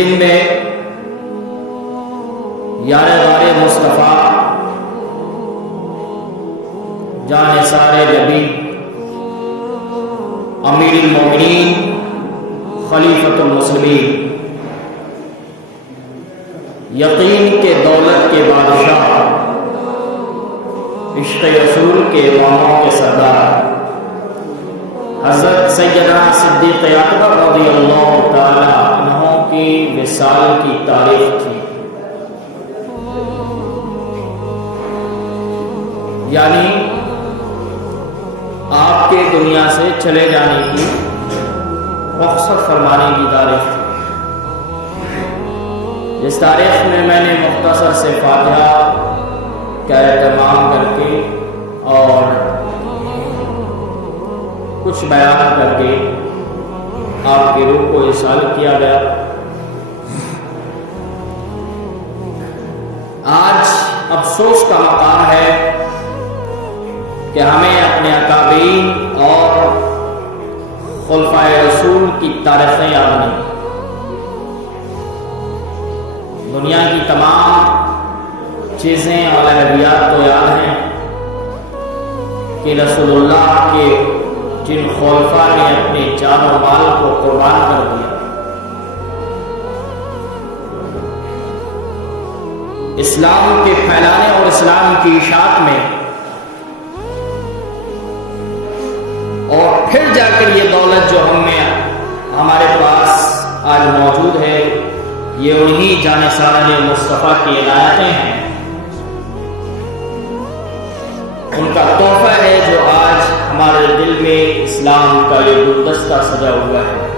دن میں یار غار مصطفیٰ جان سارے نبی امیر المومنین خلیفۃ المسلمین یقین کے دولت کے بادشاہ عشق رسول کے اماموں کے سردار حضرت سیدنا صدیق اکبر رضی اللہ تعالی عنہ کی وصال کی تاریخ تھی، یعنی آپ کے دنیا سے چلے جانے کی رخصت فرمانے کی تاریخ تھی۔ اس تاریخ میں میں نے مختصر سے فاتحہ کا اہتمام کر کے اور کچھ بیان کر کے آپ کی روح کو ایصال کیا گیا۔ آج افسوس کا مقام ہے کہ ہمیں اپنے اکابرین اور خلفائے رسول کی تاریخیں یاد نہیں۔ دنیا کی تمام چیزیں اور اہلیات تو یاد ہیں کہ رسول اللہ کے جن خلفاء نے اپنے جان و مال کو قربان کر دیا، اسلام کے پھیلانے اور اسلام کی اشاعت میں، اور پھر جا کر یہ دولت جو ہمارے پاس آج موجود ہے، یہ انہی جانثارِ مصطفیٰ کی عنایتیں ہیں، ان کا تحفہ ہے جو آج ہمارے دل میں اسلام کا یہ گلدستہ سجا ہوا ہے۔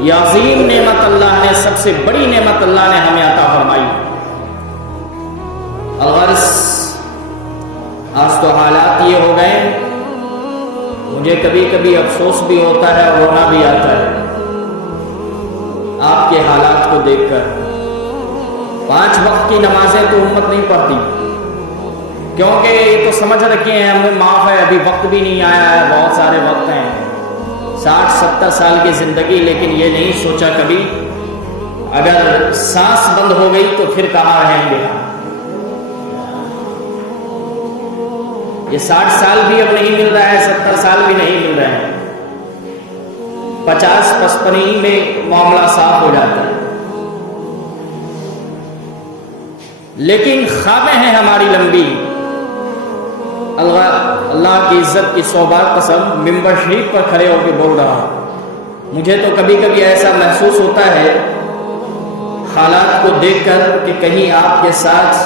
یہ عظیم نعمت اللہ نے، سب سے بڑی نعمت اللہ نے ہمیں عطا فرمائی۔ الغرض آج تو حالات یہ ہو گئے، مجھے کبھی کبھی افسوس بھی ہوتا ہے اور رونا بھی آتا ہے آپ کے حالات کو دیکھ کر۔ 5 وقت کی نمازیں تو امت نہیں پڑھتی، کیونکہ یہ تو سمجھ رکھے ہیں ہمیں معاف ہے، ابھی وقت بھی نہیں آیا ہے، بہت سارے وقت ہیں، 60-70 سال کی زندگی، لیکن یہ نہیں سوچا کبھی اگر سانس بند ہو گئی تو پھر کہاں رہیں گے۔ یہ 60 سال بھی اب نہیں مل رہا ہے، 70 سال بھی نہیں مل رہے ہیں، 50-55 میں معاملہ صاف ہو جاتا ہے۔ لیکن خوابیں ہیں ہماری لمبی۔ اللہ کی عزت کی 100 بار قسم، ممبر شریف پر کھڑے ہو کے بول رہا ہوں، مجھے تو کبھی کبھی ایسا محسوس ہوتا ہے حالات کو دیکھ کر کہ کہیں آپ کے ساتھ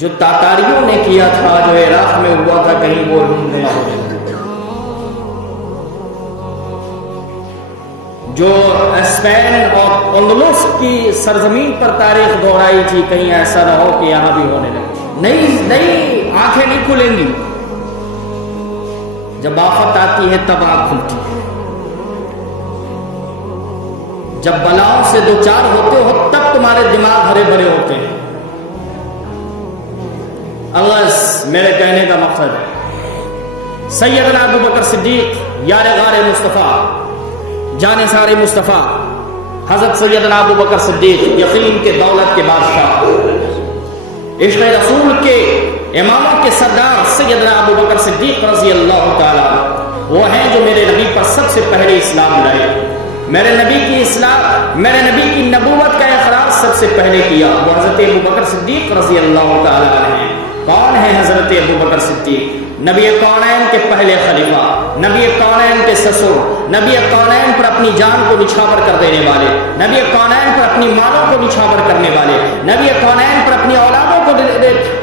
جو تاتاریوں نے کیا تھا، جو عراق میں ہوا تھا، کہیں وہ نہ ہو جائے، جو اسپین اور اندلس کی سرزمین پر تاریخ دہرائی تھی، کہیں ایسا نہ ہو کہ یہاں بھی ہونے لگے۔ نہیں آنکھیں نہیں کھلیں گی، جب آفت آتی ہے تب آنکھ کھلتی ہے، جب بلاؤں سے دوچار ہوتے ہو تب تمہارے دماغ ہرے بھرے ہوتے ہیں۔ اللہ میرے کہنے کا مقصد ہے، سیدنا ابو بکر صدیق یار غار مصطفیٰ جانثار مصطفیٰ حضرت سیدنا ابو بکر صدیق یقین کے دولت کے بادشاہ، عشق رسول کے اماموں کے سردار سیدنا ابو بکر صدیق رضی اللہ تعالیٰ، وہ ہیں جو میرے نبی پر سب سے پہلے اسلام لائے، میرے نبی کی نبوت کا اقرار سب سے پہلے کیا، وہ حضرت ابو بکر صدیق رضی اللہ تعالیٰ عنہ۔ کون ہے حضرت ابو بکر صدیق؟ نبی کونین کے پہلے خلیفہ، نبی کونین کے سسر، نبی کونین پر اپنی جان کو نچھاور کر دینے والے، نبی کونین پر اپنی مالوں کو نچھاور کرنے والے، نبی کونین پر اپنی اولادوں کو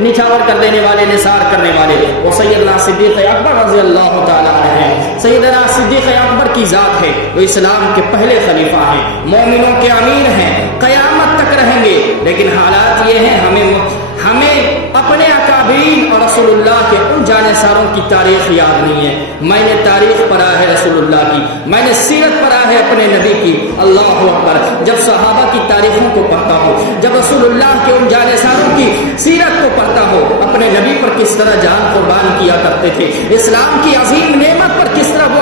نچھاور کر دینے والے، نثار کرنے والے، وہ سیدنا صدیق اکبر رضی اللہ تعالیٰ عنہ ہیں۔ سیدنا صدیق اکبر کی ذات ہے، وہ اسلام کے پہلے خلیفہ ہیں، مومنوں کے امیر ہیں، قیامت تک رہیں گے۔ لیکن حالات یہ ہیں، ہمیں اپنے اکابرین اور رسول اللہ کے ان جانثاروں کی تاریخ یاد نہیں ہے۔ میں نے تاریخ پڑھا ہے رسول اللہ کی، میں نے سیرت پڑھا ہے اپنے نبی کی، اللہ اکبر۔ جب صحابہ کی تاریخوں کو پڑھتا ہوں، جب رسول اللہ کے ان جانثاروں کی سیرت کو پڑھتا ہوں، اپنے نبی پر کس طرح جان قربان کیا کرتے تھے، اسلام کی عظیم نعمت پر کس طرح وہ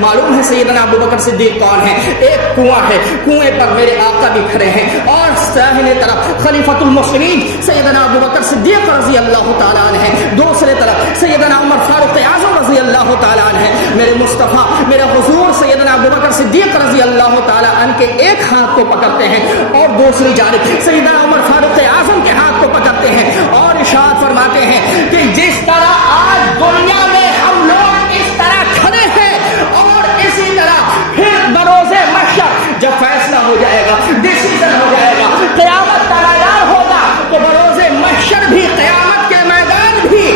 معلوم ہے سیدنا ابو بکر صدیق کون ہے؟ ایک کنواں ہے، کنویں پر میرے آقا بھی کھڑے ہیں، اور داہنے طرف خلیفۃ المسلمین سیدنا ابو بکر صدیق رضی اللہ تعالیٰ عنہ ہے، دوسرے طرف سیدنا عمر فاروق اعظم رضی اللہ تعالیٰ عنہ ہے۔ میرے مصطفیٰ میرے حضور سیدنا ابو بکر صدیق رضی اللہ تعالیٰ عنہ کے ایک ہاتھ کو پکڑتے ہیں اور دوسری جانب سیدنا عمر فاروق اعظم کے ہاتھ کو پکڑتے ہیں اور ارشاد فرماتے ہیں کہ جس طرح آج دنیا میں ہم لوگ اس طرح کھڑے ہیں اور اسی طرح پھر بروز محشر جب فیصلہ ہو جائے گا، ڈیسیژن ہو جائے گا، قیامت کا میدان ہوگا، تو بروز محشر بھی قیامت کے میدان بھی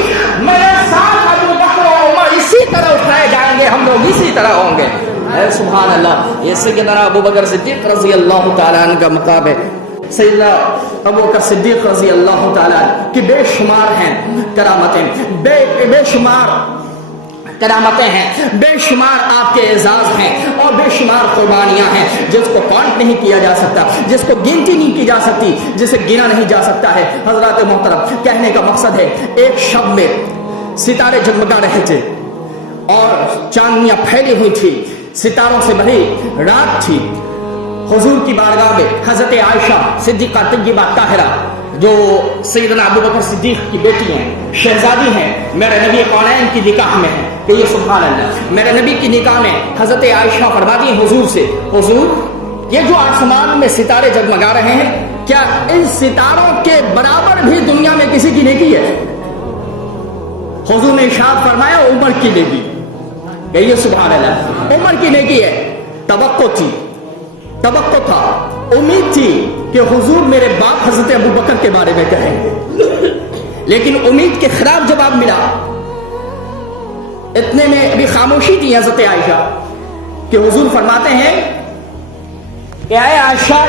میرے ساتھ ابو بکر و عمر اسی طرح اٹھائے جائیں گے، ہم لوگ اسی طرح ہوں گے۔ اے سبحان اللہ، یہ سیدنا ابو بکر صدیق رضی اللہ تعالیٰ عنہ کا مقام ہے۔ سیدنا ابو بکر صدیق رضی اللہ تعالیٰ عنہ کی بے شمار ہیں کرامتیں، بے شمار کرامتیں ہیں، بے شمار آپ کے اعزاز ہیں اور بے شمار قربانیاں ہیں جس کو کاؤنٹ نہیں کیا جا سکتا، جس کو گنتی نہیں کی جا سکتی، جسے گنا نہیں جا سکتا ہے۔ حضرات محترم، کہنے کا مقصد ہے ایک شب میں ستارے جگمگا رہے تھے اور چاندنیاں پھیلی ہوئی تھی، ستاروں سے بھری رات تھی۔ حضور کی بارگاہ میں حضرت عائشہ صدیقہ طیبہ طاہرہ جو سیدنا ابو بکر صدیق کی بیٹی ہیں، شہزادی ہیں، میرے نبی کونین کی نکاح میں ہیں، کہ یہ سبحان اللہ، میرے نبی کی نکاح میں حضرت عائشہ فرماتی ہیں حضور سے، حضور یہ جو آسمان میں ستارے جگمگا رہے ہیں، کیا ان ستاروں کے برابر بھی دنیا میں کسی کی نیکی ہے؟ حضور نے ارشاد فرمایا عمر کی نیکی، کہ یہ سبحان اللہ عمر کی نیکی ہے۔ توقع تھی، توقع تھا، امید تھی کہ حضور میرے باپ حضرت ابو بکر کے بارے میں کہیں گے، لیکن امید کے خلاف جواب ملا۔ اتنے میں ابھی خاموشی تھی حضرت عائشہ کہ حضور فرماتے ہیں کہ اے عائشہ،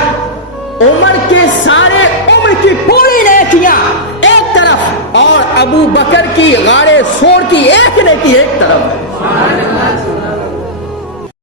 عمر کے سارے عمر کی پوری نیکیاں ایک طرف اور ابو بکر کی غار ثور کی ایک نیکی ایک طرف ہے۔